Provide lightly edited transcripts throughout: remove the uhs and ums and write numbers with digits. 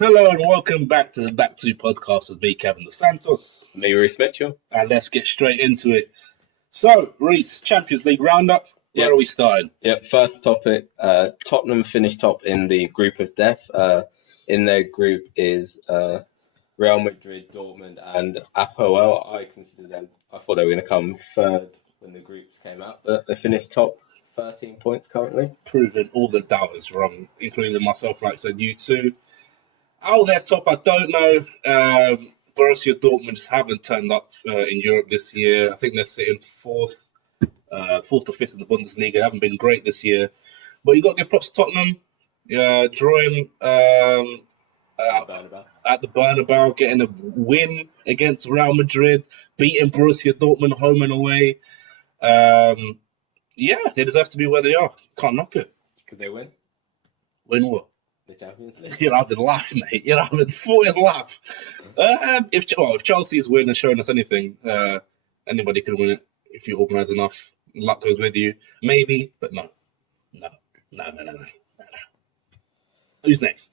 Hello and welcome back to the Back to podcast with me, Kevin Dos Santos. Me, Reece Mitchell. And let's get straight into it. So, Reece, Champions League roundup. Where are we starting? Yep, first topic. Tottenham finished top in the group of death. In their group is Real Madrid, Dortmund, and Apoel. I thought they were going to come third when the groups came out, but they finished top, 13 points currently. Proving all the doubters wrong, including myself, like I said, you too. How they're top, I don't know. Borussia Dortmund just haven't turned up in Europe this year. I think they're sitting fourth or fifth in the Bundesliga. They haven't been great this year. But you got to give props to Tottenham. Drawing at the Bernabeu, getting a win against Real Madrid, beating Borussia Dortmund home and away. They deserve to be where they are. Can't knock it. Could they win? Win what? The Champions League? You're having a laugh, mate. You're having a fucking laugh. If Chelsea's win has shown us anything, anybody can win it if you organise enough. Luck goes with you. Maybe, but no. Who's next?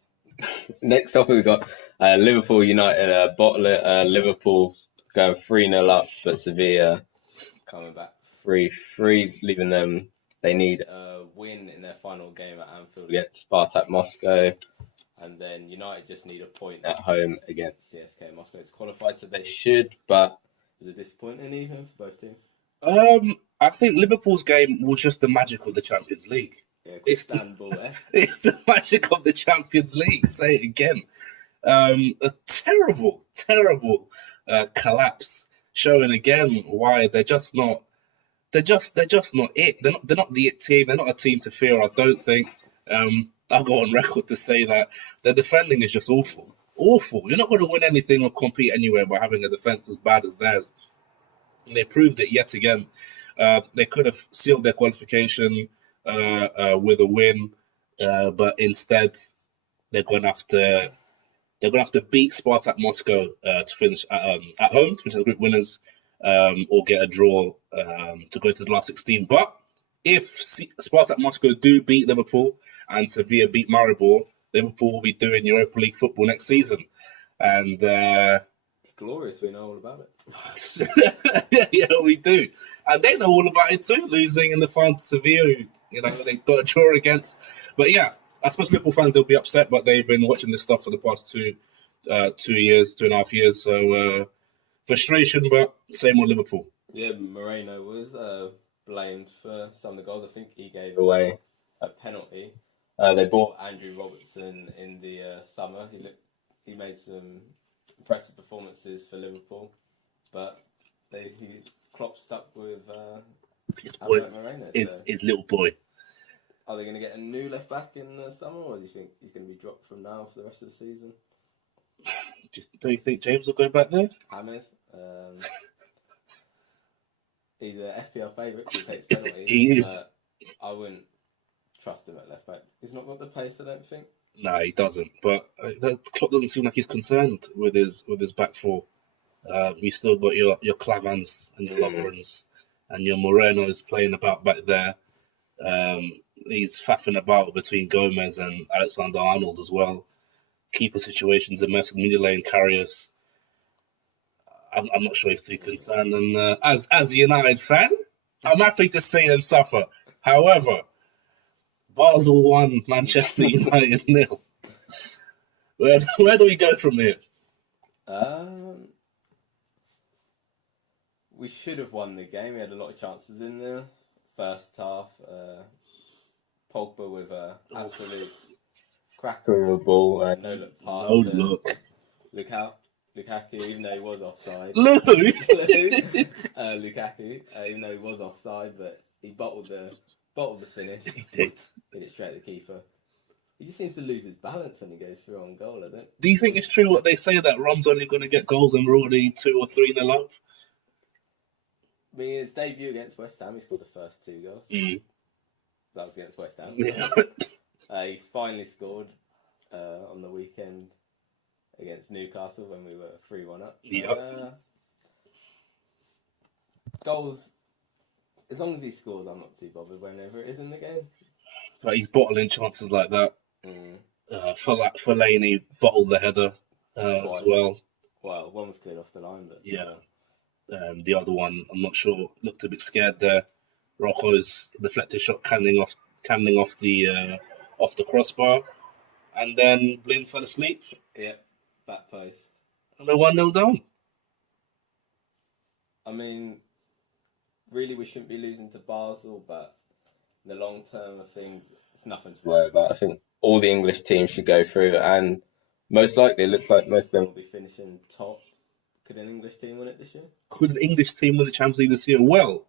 Next up, we've got Liverpool United bottle it. Liverpool's going 3-0 up, but Sevilla coming back 3-3, leaving them. They need a win in their final game at Anfield against Spartak Moscow. And then United just need a point at home against CSKA Moscow to qualify. So they should, but it was a disappointing evening for both teams. I think Liverpool's game was just the magic of the Champions League. Yeah, it's the magic of the Champions League. Say it again. A terrible collapse, showing again why they're just not. They're just not it. They're not the it team. They're not a team to fear. I don't think. I'll go on record to say that their defending is just awful. Awful. You're not going to win anything or compete anywhere by having a defense as bad as theirs. And they proved it yet again. They could have sealed their qualification with a win, but instead they're going to have to beat Spartak Moscow to finish at home, to finish as group winners, or get a draw to go to the last 16. But if Spartak Moscow do beat Liverpool and Sevilla beat Maribor, Liverpool will be doing Europa League football next season, and it's glorious. We know all about it. Yeah, we do, and they know all about it too. Losing in the final to Sevilla, they got a draw against. But yeah, I suppose Liverpool fans, they'll be upset, but they've been watching this stuff for the past 2.5 years. So frustration, but same with Liverpool. Yeah, Moreno was blamed for some of the goals. I think he gave away a penalty. They bought Andrew Robertson in the summer. He made some impressive performances for Liverpool, but Klopp stuck with his boy, Moreno. His little boy. Are they going to get a new left back in the summer, or do you think he's going to be dropped from now for the rest of the season? Don't you think James will go back there? James. He's an FPL favourite. He takes penalties. He is. I wouldn't trust him at left back. He's not got the pace, I don't think. No, he doesn't. But Klopp doesn't seem like he's concerned with his back four. You still got your Clavans and your Lovrens and your Morenos playing about back there. He's faffing about between Gomez and Alexander-Arnold as well. Keeper situations, Emerson Mignolet and Karius. I'm not sure he's too concerned. And as a United fan, I'm happy to see them suffer. However, Basel 1, Manchester United 0. Where do we go from here? We should have won the game. We had a lot of chances in the first half. Pogba with an absolute cracker of a ball. No look pass. No look. Lukaku, even though he was offside. Lukaku, even though he was offside, but he bottled the finish. He did. Hit it straight at the keeper. He just seems to lose his balance when he goes through on goal, I think. Do you think it's true what they say that Rom's only going to get goals and we're already 2 or 3-0 up? I mean, his debut against West Ham, he scored the first 2 goals. That was against West Ham. Yeah. He's finally scored on the weekend against Newcastle when we were 3-1 up. Yep. Goals, as long as he scores, I'm not too bothered whenever it is in the game. But he's bottling chances like that. Fellaini bottled the header as Twice. well. Well, one was cleared off the line, but Yeah. The other one, I'm not sure, looked a bit scared there. Rojo's deflected shot canning off the crossbar, and then Blin fell asleep, yeah, back post. and they're 1-0 down. I mean, really, we shouldn't be losing to Basel, but in the long term of things, it's nothing to worry about. I think all the English teams should go through, and most likely, it looks like most of them will be finishing top. Could an English team win it this year? Could an English team win the Champions League this year? Well,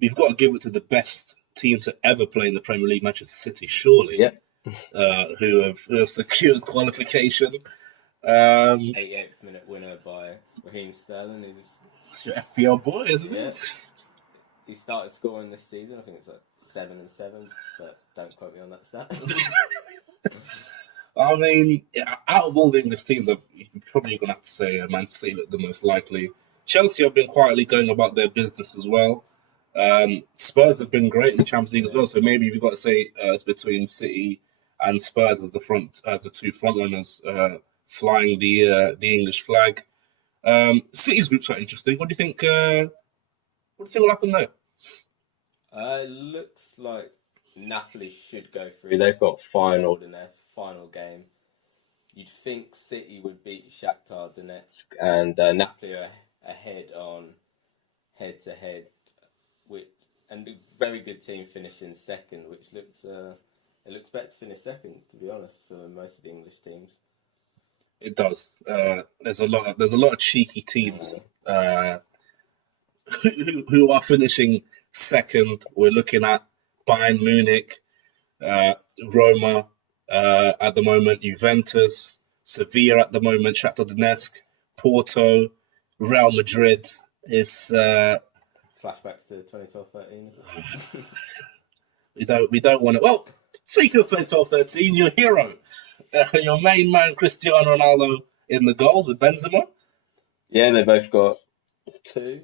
we've got to give it to the best team to ever play in the Premier League, Manchester City, surely. Yeah. Who have secured qualification. 88th minute winner by Raheem Sterling. It's your FPL boy, isn't Yeah. it? He started scoring this season. I think it's like 7-7, but don't quote me on that stat. I mean, out of all the English teams, you're probably going to have to say Man City look the most likely. Chelsea have been quietly going about their business as well. Spurs have been great in the Champions League as well. So maybe you've got to say it's between City and Spurs as the two front runners flying the English flag. City's group's quite interesting. What do you think? What do you think will happen there? It looks like Napoli should go through. They've got Feyenoord in their final game. You'd think City would beat Shakhtar Donetsk, and Napoli are ahead on head-to-head, and a very good team finishing second, which looks it looks better to finish second, to be honest, for most of the English teams. It does. There's a lot of cheeky teams who are finishing second. We're looking at Bayern Munich, Roma at the moment, Juventus, Sevilla at the moment, Shakhtar Donetsk, Porto, Real Madrid. Is Flashbacks to 2012-13. we don't want to. Well, speaking of 2012-13, your hero, your main man, Cristiano Ronaldo, in the goals with Benzema. Yeah, they both got two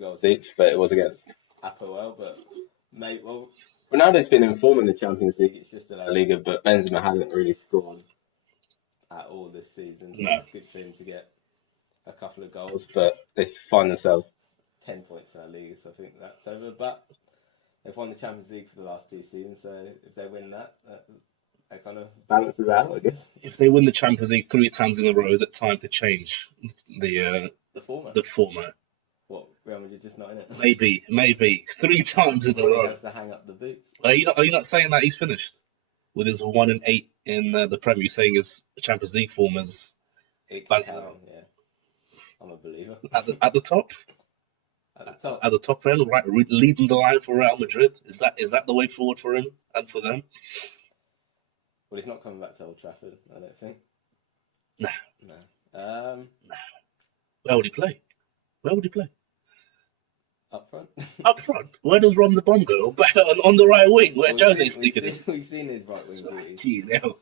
goals each, but it was against Apoel. But Ronaldo's been in form in the Champions League. It's just a La Liga, but Benzema hasn't really scored at all this season. So It's good for him to get a couple of goals, but they find themselves 10 points in La Liga, so I think that's over. But they've won the Champions League for the last two seasons, so if they win that kind of balances out, I guess. If they win the Champions League 3 times in a row, is it time to change the format? The format. What, Real Madrid just not in it? Maybe 3 times in a row. He has to hang up the boots. Are you not saying that he's finished with his 1-8 in the Premier? You're saying his Champions League form is yeah. I'm a believer. At the top. At the top end, right, leading the line for Real Madrid. Is that the way forward for him and for them? Well, he's not coming back to Old Trafford, I don't think. No. No. Where would he play? Up front. Up front. Where does Rom the Bomb go? On the right wing, where Jose's sneaking in. We've seen his right wing booties. Gee, now.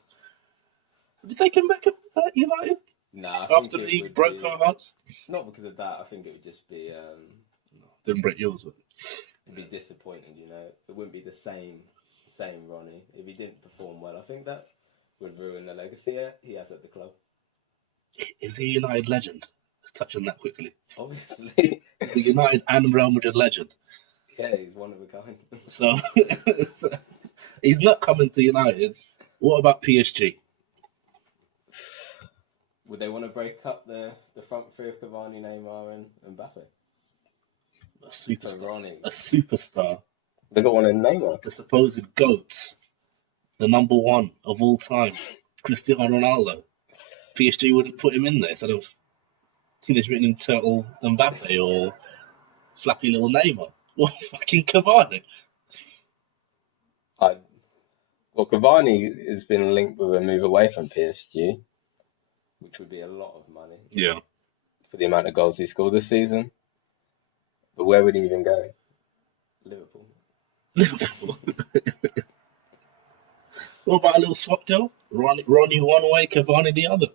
Would you take him back at United? Nah. After he broke our hearts? Not because of that. I think it would just be. Didn't break yours, but it'd be disappointing. It wouldn't be the same Ronnie if he didn't perform well. I think that would ruin the legacy he has at the club. Is he a United legend? Let's touch on that quickly. Obviously, he's a United and Real Madrid legend. Yeah, he's one of a kind. So he's not coming to United. What about PSG? Would they want to break up the front three of Cavani, Neymar, and Mbappe? A superstar. They got one in Neymar. The supposed GOAT. The number one of all time. Cristiano Ronaldo. PSG wouldn't put him in there instead of Teenage Mutant Ninja Turtle Mbappe or flappy little Neymar. Or fucking Cavani. Cavani has been linked with a move away from PSG, which would be a lot of money. Yeah. For the amount of goals he scored this season. But where would he even go? Liverpool. What about a little swap deal? Ronnie one way, Cavani the other.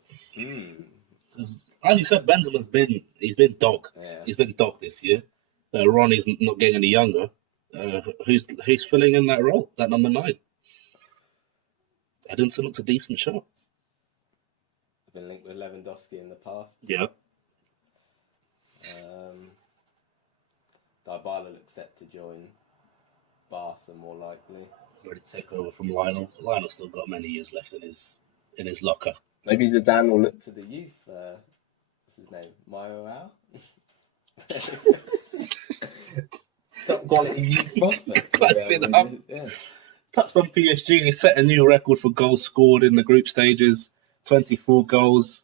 As you said, Benzema's been dog. Yeah. He's been dog this year. Ronnie's not getting any younger. Who's filling in that role? That number 9. Edinson looked a decent shot. Been linked with Lewandowski in the past. Yeah. Dybala looks set to join Barca more likely. Ready to take over from Lionel. Lionel's still got many years left in his locker. Maybe Zidane will look to the youth. What's his name? Mayoral? Top quality youth prospect. That's enough. Yeah. Touched on PSG. He set a new record for goals scored in the group stages. 24 goals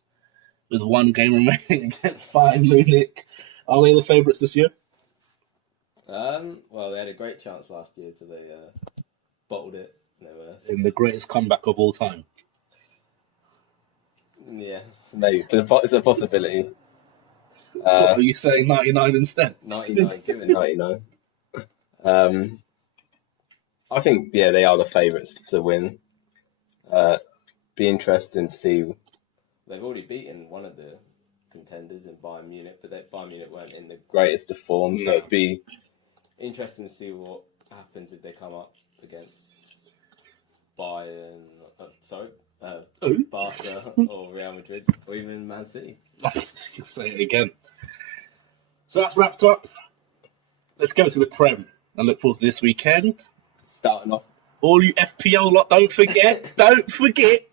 with 1 game remaining against Bayern Munich. Are they the favourites this year? Well, they had a great chance last year till they bottled it. In the greatest comeback of all time. Yeah, maybe. It's a possibility. What, are you saying 99 instead? 99, give it 99. I think, they are the favourites to win. Be interesting to see. They've already beaten one of the contenders in Bayern Munich, but Bayern Munich weren't in the greatest of form, so it'd be interesting to see what happens if they come up against Bayern, Barca or Real Madrid or even Man City. You say it again. So that's wrapped up. Let's go to the Prem and look forward to this weekend. Starting off. All you FPL lot, don't forget,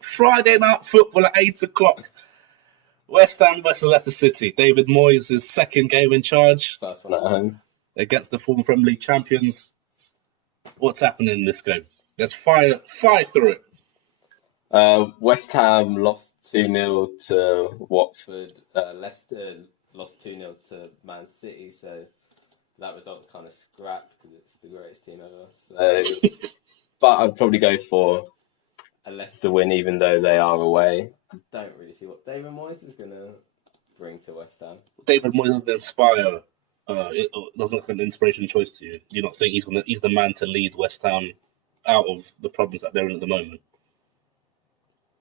Friday night football at 8 o'clock. West Ham versus Leicester City. David Moyes' second game in charge. First one at home. Against the former Premier League champions. What's happening in this game? Let's fire through it. West Ham lost 2-0 to Watford. Leicester lost 2-0 to Man City, so that result's kind of scrapped because it's the greatest team ever. So, but I'd probably go for a Leicester win, even though they are away. I don't really see what David Moyes is going to bring to West Ham. David Moyes doesn't inspire. It doesn't look like an inspirational choice to you. Do you not think he's the man to lead West Ham out of the problems that they're in at the moment?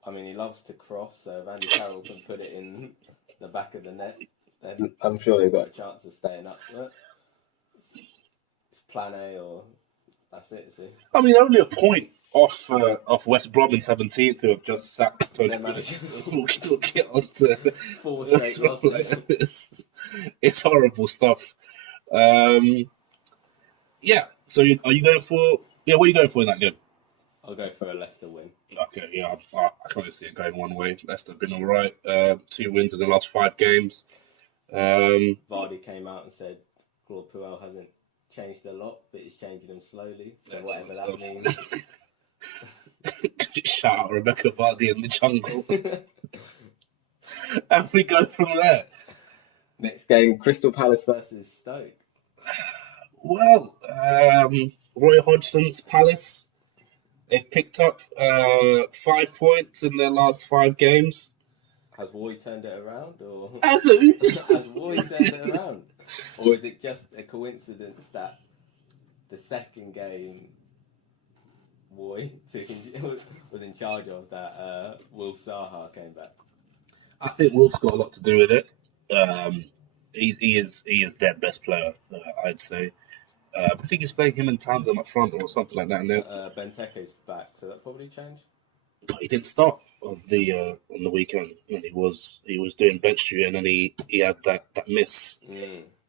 I mean, he loves to cross, so if Andy Carroll can put it in the back of the net, then I'm sure they've got a chance of staying up. But it's plan A or that's it. See? I mean, only a point off West Brom in 17th, who have just sacked Tony. We'll get on to 4 straight losses. It's horrible stuff. So are you going for? Yeah, what are you going for in that game? I'll go for a Leicester win. Okay, yeah, I can't see it going one way. Leicester have been all right. 2 wins in the last 5 games. Vardy came out and said Claude Puel hasn't changed a lot, but he's changing them slowly. So whatever that means. Shout out Rebecca Vardy in the jungle. And we go from there. Next game, Crystal Palace versus Stoke. Well, Roy Hodgson's Palace, they've picked up 5 points in their last 5 games. Has Roy turned it around? Or Has who? Has Roy turned it around? Or is it just a coincidence that the second game Roy was in charge of that Will Zaha came back? I think Will's got a lot to do with it. He is their best player, I'd say. I think he's playing him and Townsend up front or something like that. And Benteke's back, so that probably changed. But he didn't start on the weekend, and he was doing bench duty, and then he had that miss.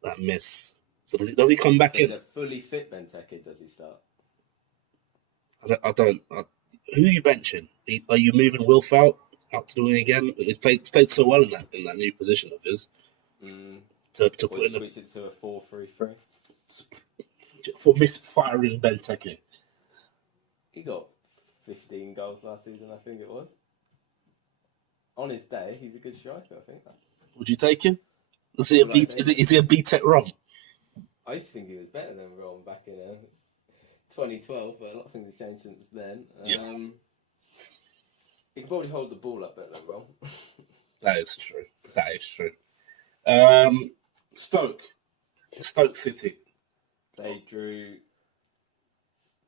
That miss. So does he come back in? A fully fit Benteke, does he start? I don't. Who are you benching? Are you moving Wilf out to do it again? He's played so well in that new position of his. To put in switch it to a 4-3-3 for misfiring Benteke. He got 15 goals last season, I think it was. On his day, he's a good striker, I think. Would you take him? Is he a B-Tech Rom? I used to think he was better than Rom back in 2012, but a lot of things have changed since then. He can probably hold the ball up better than Rom. That is true. Stoke City. They drew.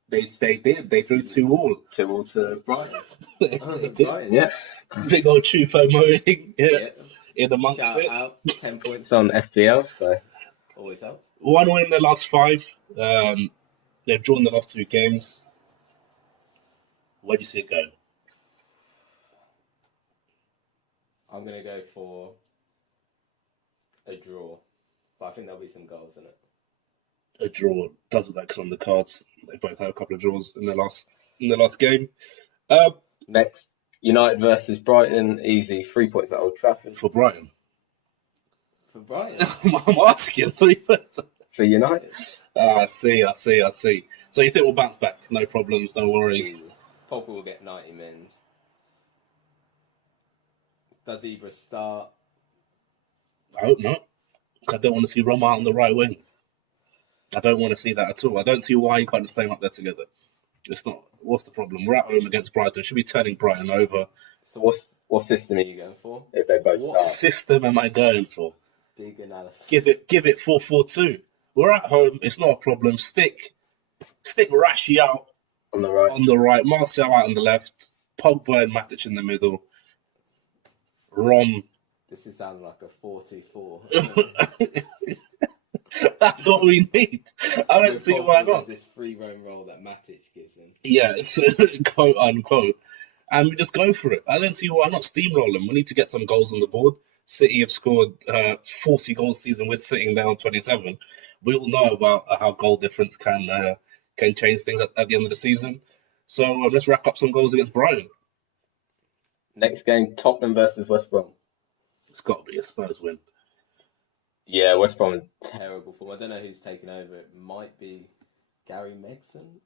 They did. They drew 2-2. 2-2 to Brighton. Brighton, yeah. Big old Choupo-Moting in amongst Shout it. Out 10 points on FPL, so always helps. 1 win in their last 5. They've drawn the last 2 games. Where do you see it going? I'm going to go for a draw. But I think there'll be some goals in it. A draw does look like it's on the cards. They both had a couple of draws in the last game. Next, United versus Brighton. Easy. 3 points at Old Trafford. For Brighton. For Brighton? I'm asking 3 points. For United? I see. So you think we'll bounce back? No problems, no worries. Easy. Pogba will get 90 mins. Does Ibra start? I hope not. I don't want to see Roma out on the right wing. I don't want to see that at all. I don't see why you can't just play them up there together. It's not. What's the problem? We're at home against Brighton. Should be turning Brighton over. So what system are you going for? If they both What start? system am I going for? Big analysis. Give it 4-4-2. We're at home. It's not a problem. Stick Rashi out On the right. on the right. Martial out on the left. Pogba and Matic in the middle. Rom. This is sounding like a 4-2-4. That's what we need. I don't see why not. This free roam role that Matic gives him. Yeah, it's quote unquote. And we just go for it. I don't see why not steamroll them. We need to get some goals on the board. City have scored 40 goals this season. We're sitting there on 27. We all know about how goal difference can change things at the end of the season. So let's rack up some goals against Brighton. Next game, Tottenham versus West Brom. It's got to be a Spurs win. Yeah, West Brom are terrible form. I don't know who's taken over. It might be Gary Megson.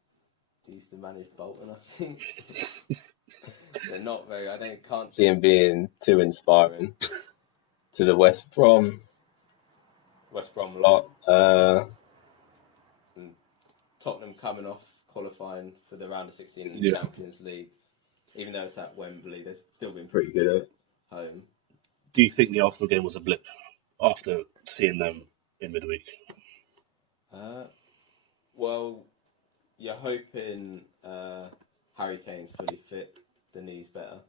He used to manage Bolton, I think. They're not very. Can't see him being too inspiring to the West Brom lot. Tottenham coming off qualifying for the round of 16 in the Champions League. Even though it's at Wembley, they've still been pretty good at home. Do you think the Arsenal game was a blip after seeing them in midweek? Well, you're hoping Harry Kane's fully fit, the knee's better.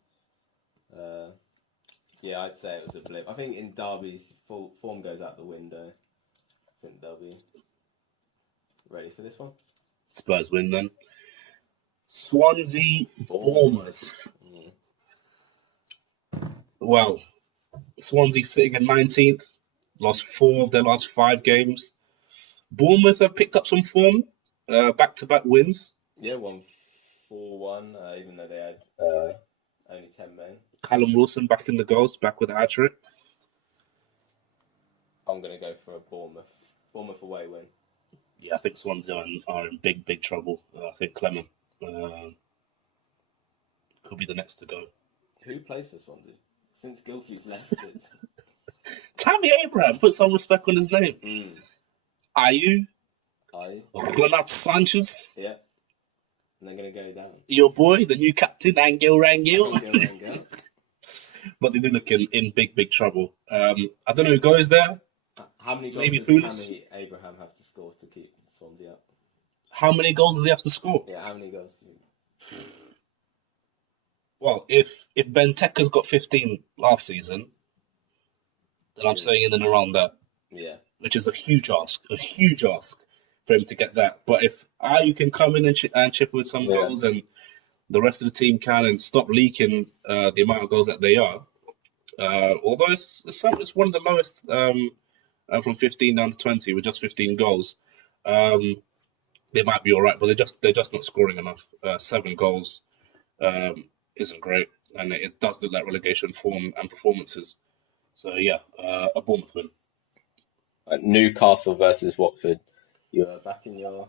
Yeah, I'd say it was a blip. I think in derbies, form goes out the window. I think they'll be ready for this one. Spurs win then. Swansea, Bournemouth. Well, Swansea sitting at 19th, lost 4 of their last 5 games. Bournemouth have picked up some form, back-to-back wins. Yeah, won 4-1, even though they had only 10 men. Callum Wilson back in the goals, back with a hat-trick. I'm going to go for a Bournemouth away win. Yeah, I think Swansea are in big, big trouble. I think Clement could be the next to go. Who plays for Swansea? Since Gilfie's left it. Tammy Abraham, put some respect on his name. Ayew. Renato Sanchez. Yeah. And they're going to go down. Your boy, the new captain, Angel Rangel. But they do look in big, big trouble. I don't know who goes there. How many goals Maybe does Tammy Abraham have to score to keep Swansea up? How many goals does he have to score? Yeah, how many goals? Well, if Benteke's got 15 last season, then I'm saying in and around that. Yeah. Which is a huge ask for him to get that. But if you can come in and chip with some goals and the rest of the team can and stop leaking the amount of goals that they are, although it's one of the lowest from 15 down to 20 with just 15 goals, they might be all right, but they're just not scoring enough. 7 goals isn't great, and it does look like relegation form and performances. So yeah, a Bournemouth win. Newcastle versus Watford. You're back in your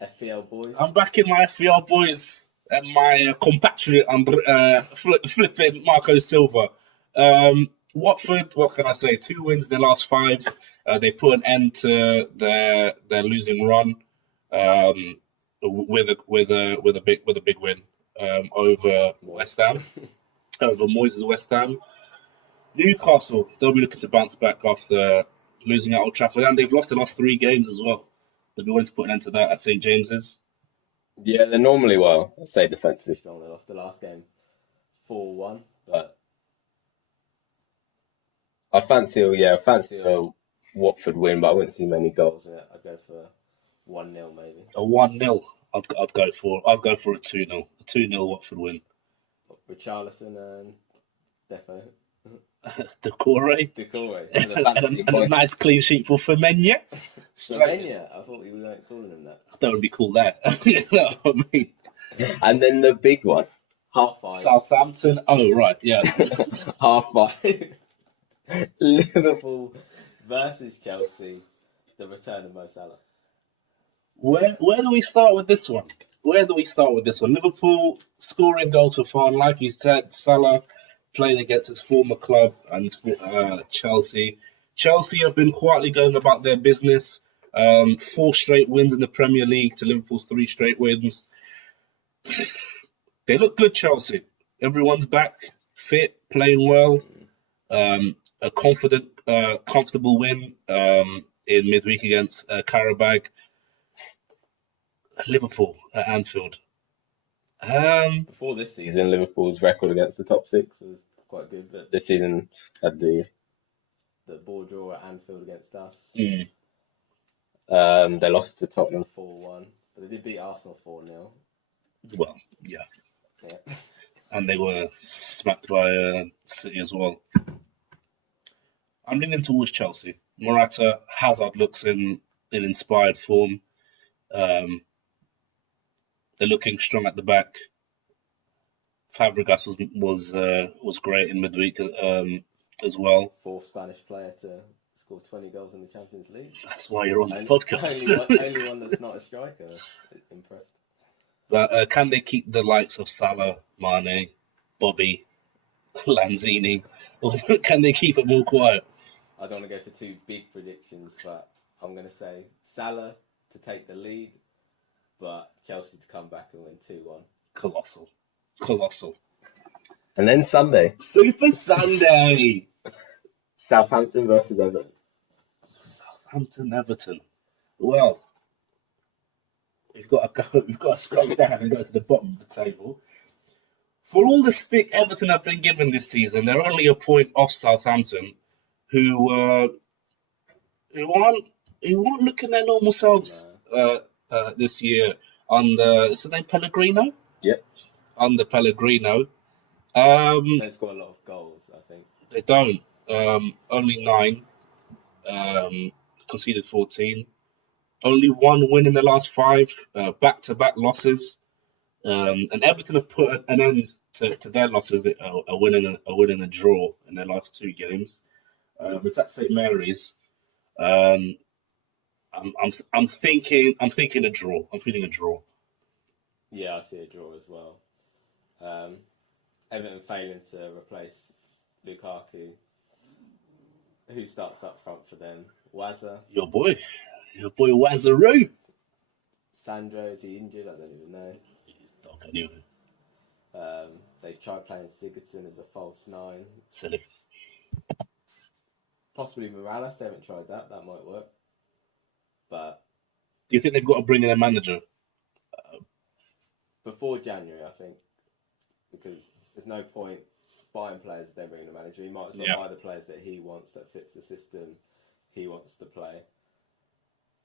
FPL boys. I'm back in my FPL boys and my compatriot flipping Marco Silva. Watford, what can I say? 2 wins in their last 5. They put an end to their losing run with a big win over West Ham, over Moyes' West Ham. Newcastle, they'll be looking to bounce back after losing at Old Trafford, and they've lost the last 3 games as well. They'll be willing to put an end to that at St James's. Yeah, they're normally I'd say defensively strong. They lost the last game 4-1, but I fancy a Watford win, but I wouldn't see many goals in it. I'd go for 1-0 maybe. A 1-0. I'd go for a 2-0. A 2-0 Watford win. Richarlison and Defo. Decore. Decore. And a fancy And a nice clean sheet for Femenya. Femenya? I thought we weren't calling him that. I don't want to be called that. You know what I mean? And then the big one. 5:30. Southampton. Oh, right, yeah. 5:30. Liverpool versus Chelsea. The return of Mo Salah. Where do we start with this one? Liverpool scoring goals for fun. Like you said, Salah playing against his former club and Chelsea. Chelsea have been quietly going about their business. 4 straight wins in the Premier League to Liverpool's 3 straight wins. They look good, Chelsea. Everyone's back, fit, playing well. A confident, comfortable win in midweek against Karabag. Liverpool at Anfield. Before this season, Liverpool's record against the top 6 was quite good, but this season had the ball draw at Anfield against us. They lost to Tottenham 4-1, but they did beat Arsenal 4-0. Well, yeah. And they were smacked by City as well. I'm leaning towards Chelsea. Morata, Hazard looks in inspired form. They're looking strong at the back. Fabregas was great in midweek as well. 4th Spanish player to score 20 goals in the Champions League. That's why you're on the podcast. Only one that's not a striker. Impressed. But can they keep the likes of Salah, Mane, Bobby, Lanzini, or can they keep it more quiet? I don't want to go for 2 big predictions, but I'm going to say Salah to take the lead, but Chelsea to come back and win 2-1. Colossal. And then Sunday. Super Sunday. Southampton versus Everton. Everton. Well, we've got to scroll down and go to the bottom of the table. For all the stick Everton have been given this season, they're only a point off Southampton, who aren't looking their normal selves this year under, is the name Pellegrino? Yep. Under Pellegrino. They score a lot of goals, I think. They don't. Only 9. Conceded 14. Only 1 win in the last 5. Back-to-back losses. And Everton have put an end to their losses. A win and a draw in their last 2 games. It's at St Mary's. I'm thinking a draw. I'm feeling a draw. Yeah, I see a draw as well. Everton failing to replace Lukaku. Who starts up front for them? Wazza. Your boy Wazzaroo. Sandro, is he injured? I don't even know. He's dog anyway. They tried playing Sigurdsson as a false 9. Silly. Possibly Morales. They haven't tried that. That might work. But Do you think they've got to bring in a manager? Before January, I think, because there's no point buying players if they bring in a manager. He might as well buy the players that he wants, that fits the system he wants to play.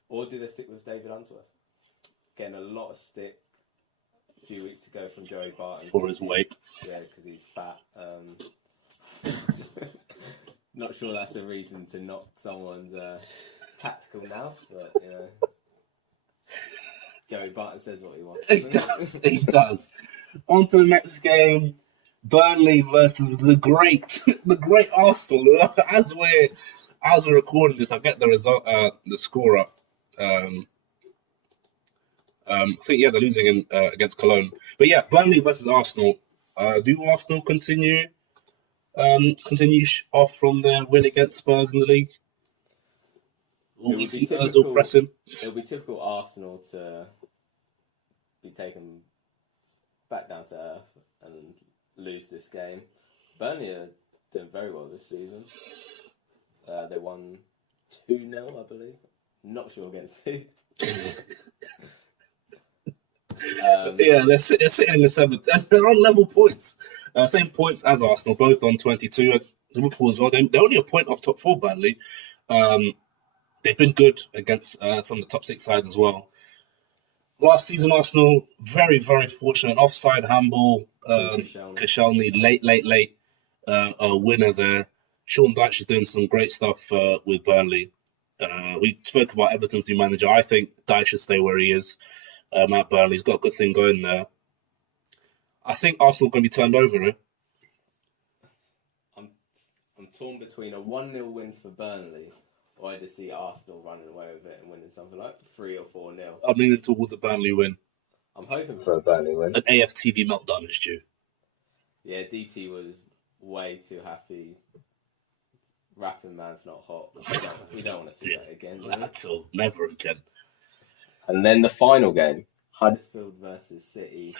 Or do they stick with David Unsworth? Getting a lot of stick a few weeks ago from Joey Barton. For his weight. Yeah, because he's fat. Not sure that's a reason to knock someone's tactical nous, but, you know. Joey Barton says what he wants. He does. On to the next game. Burnley versus the great Arsenal. As we're recording this, I'll get the result, the score up. I think they're losing against Cologne. But yeah, Burnley versus Arsenal. Do Arsenal continue off from their win against Spurs in the league? Will we see Ozil pressing? It'll be typical Arsenal to be taken back down to earth and lose this game. Burnley are doing very well this season. They won 2-0, I believe. Not sure against who. Yeah, they're sitting in the 7th. And they're on level points. Same points as Arsenal, both on 22. And Liverpool as well. They're only a point off top 4, Burnley. They've been good against some of the top 6 sides as well. Last season, Arsenal, very, very fortunate. Offside handball. Koscielny, late. A winner there. Sean Dyche is doing some great stuff with Burnley. We spoke about Everton's new manager. I think Dyche should stay where he is at Burnley. He's got a good thing going there. I think Arsenal are going to be turned over, eh? I'm torn between a 1-0 win for Burnley, or I just see Arsenal running away with it and winning something like 3 or 4-0. I'm leaning towards a Burnley win. I'm hoping for a Burnley win. An AFTV meltdown is due. Yeah, DT was way too happy. Rapping man's not hot. We don't want to see that again. Not at all. Never again. And then the final game, Huddersfield versus City.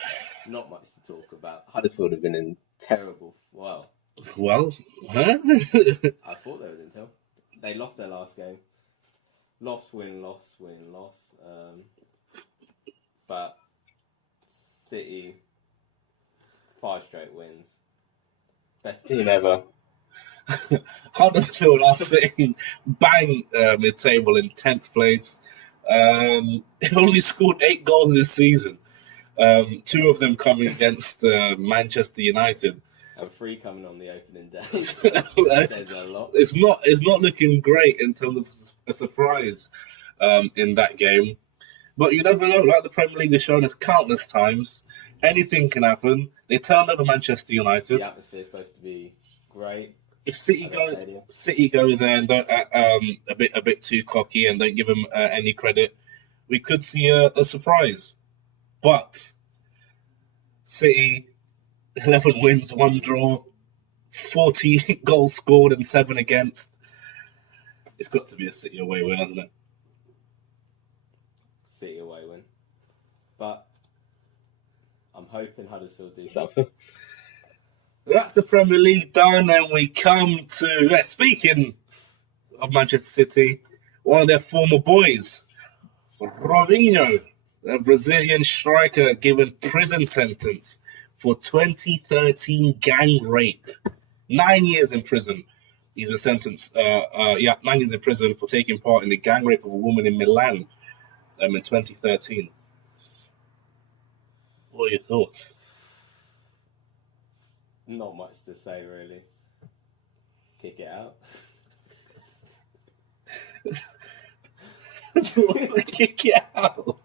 Not much to talk about. Huddersfield have been in terrible. Huh? I thought they were in terrible. They lost their last game. Loss, win, loss, win, loss. But City, 5 straight wins. Best team ever. Huddersfield are sitting bang mid-table in 10th place. They've only scored 8 goals this season. 2 of them coming against Manchester United. And 3 coming on the opening day. There's a lot. It's not looking great in terms of a surprise in that game. But you never know. Like the Premier League has shown us countless times, anything can happen. They turned over Manchester United. The atmosphere is supposed to be great. If City go there and don't a bit too cocky and don't give them any credit, we could see a surprise. But City, 11 wins, 1 draw, 40 goals scored and 7 against. It's got to be a City away win, hasn't it? City away win. But I'm hoping Huddersfield do something. That's the Premier League done, and we come to, speaking of Manchester City, one of their former boys, Robinho, a Brazilian striker, given prison sentence for 2013 gang rape. 9 years in prison. He's been sentenced, 9 years in prison for taking part in the gang rape of a woman in Milan in 2013. What are your thoughts? Not much to say, really. Kick it out. Kick it out.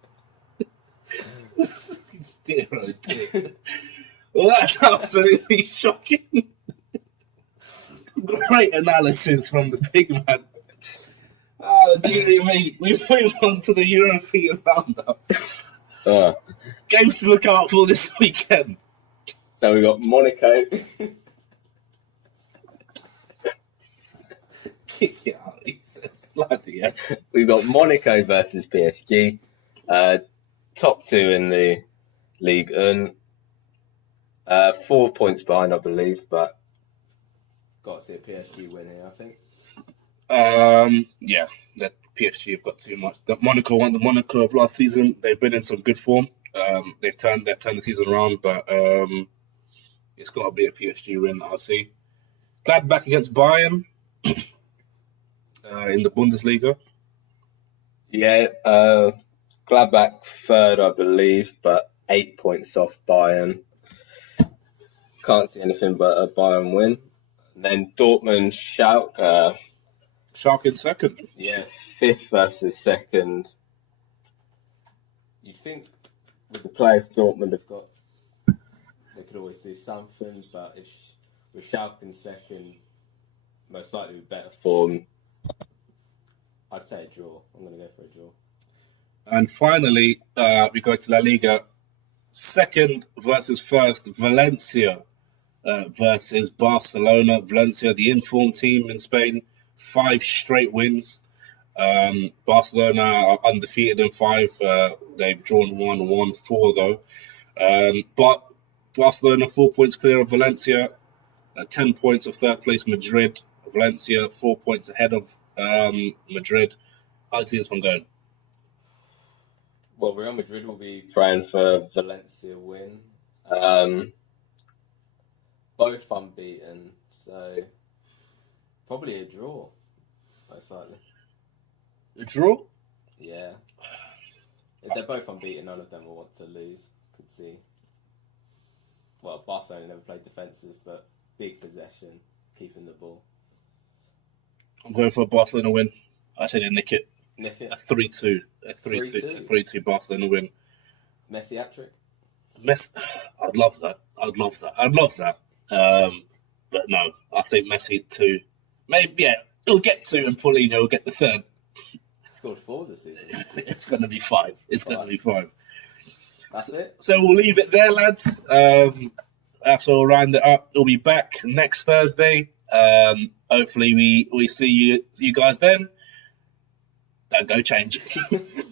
Dear, oh dear. Well, that's absolutely shocking. Great analysis from the big man. Oh, dearie me. We move on to the European roundup. Games to look out for this weekend. So we got Monaco. Kick it out, he says. Bloody hell. We've got Monaco versus PSG. Top 2 in the Ligue 1. 4 points behind, I believe, but got to see a PSG win here, I think. Yeah, that PSG have got too much. Monaco won the Monaco of last season. They've been in some good form. They've turned the season around, but it's got to be a PSG win, I'll see. Gladbach against Bayern in the Bundesliga. Yeah, Gladbach 3rd, I believe, but 8 points off Bayern. Can't see anything but a Bayern win. And then Dortmund, Schalke. Schalke in 2nd. Yeah, 5th versus 2nd. You'd think with the players Dortmund have got, they could always do something, but if with Schalke in 2nd, most likely with better form, I'd say a draw. I'm going to go for a draw. And finally, we go to La Liga. 2nd versus 1st, Valencia versus Barcelona. Valencia, the informed team in Spain, 5 straight wins. Barcelona are undefeated in 5. They've drawn 1, won 4 though. But Barcelona 4 points clear of Valencia, 10 points of 3rd place Madrid. Valencia 4 points ahead of Madrid. How do you see this one going? Well, Real Madrid will be praying for Valencia win. Both unbeaten, so probably a draw, most likely. A draw? Yeah. If they're both unbeaten, none of them will want to lose. Could see. Well, Barcelona never played defensive, but big possession, keeping the ball. I'm going for a Barcelona win. I say they nick it. Messi, A 3-2. A 3-2. A 3-2 Barcelona win. Messi hat-trick. I'd love that. I'd love that. But no, I think Messi 2. Maybe, yeah, he'll get 2 and Paulino will get the third. Scored 4 this season. It's going to be 5. It's going to be 5. That's it. So we'll leave it there, lads. That's all. Round it up. We'll be back next Thursday. Hopefully we see you guys then. Don't go change it.